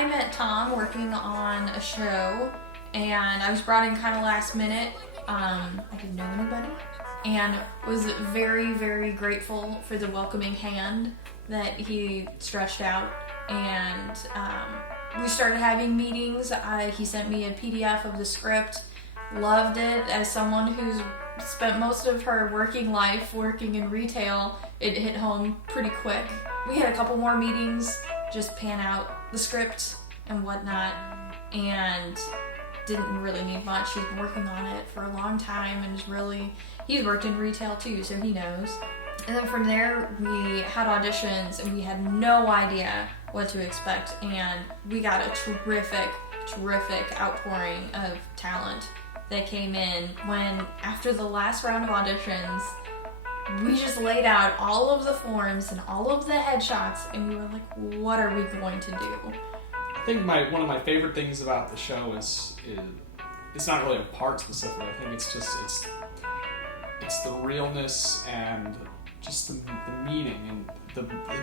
I met Tom working on a show, and I was brought in kind of last minute. I didn't know anybody, and was very, very grateful for the welcoming hand that he stretched out. And we started having meetings. He sent me a PDF of the script. Loved it. As someone who's spent most of her working life working in retail, it hit home pretty quick. We had a couple more meetings, just pan out the script and whatnot, and didn't really need much. He's been working on it for a long time, and he's worked in retail too, so he knows. And then from there, we had auditions, and we had no idea what to expect, and we got a terrific outpouring of talent that came in when, after the last round of auditions, we just laid out all of the forms and all of the headshots, and we were like, what are we going to do? I think one of my favorite things about the show is it's not really a part specific. I think it's the realness and just the meaning, and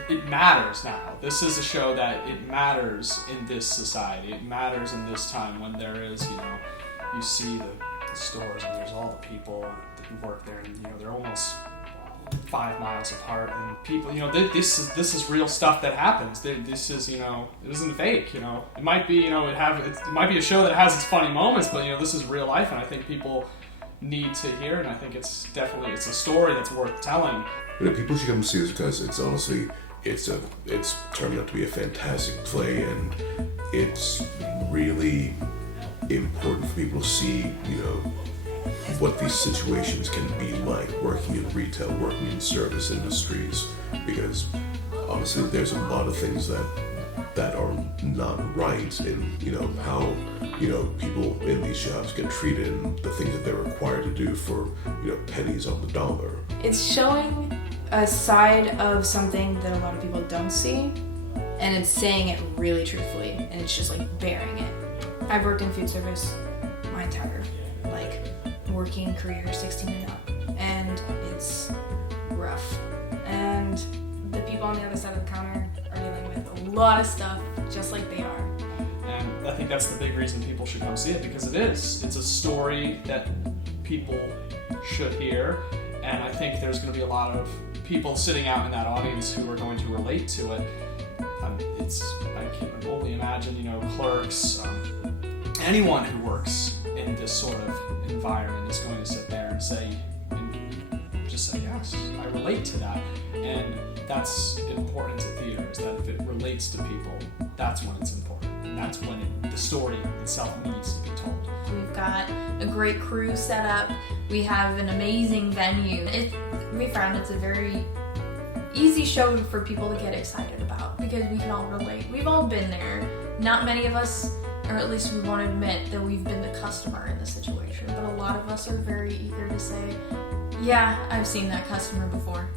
it matters now. This is a show that it matters in this society. It matters in this time when there is, you see the stores and there's all the people that work there, and they're almost 5 miles apart, and people, this is real stuff that happens. This is, it isn't fake. It might be, it might be a show that has its funny moments, but this is real life, and I think people need to hear, and I think it's a story that's worth telling. People should come see this because it's honestly, it's turning out to be a fantastic play, and it's really important for people to see, what these situations can be like working in retail, working in service industries, because honestly, there's a lot of things that are not right in, how, people in these jobs get treated and the things that they're required to do for, pennies on the dollar. It's showing a side of something that a lot of people don't see, and it's saying it really truthfully, and it's just bearing it. I've worked in food service my entire working career, 16 and up, and it's rough. And the people on the other side of the counter are dealing with a lot of stuff just like they are. And I think that's the big reason people should come see it, because it's a story that people should hear, and I think there's going to be a lot of people sitting out in that audience who are going to relate to it. I can only imagine, clerks, anyone who works in this sort of environment is going to sit there and say, yes, I relate to that. And that's important to theater, is that if it relates to people, that's when it's important. And that's when the story itself needs to be told. We've got a great crew set up. We have an amazing venue. We found it's a very easy show for people to get excited about, because we can all relate. We've all been there. Not many of us, or at least we won't admit that we've been the customer in the situation, but a lot of us are very eager to say, yeah, I've seen that customer before.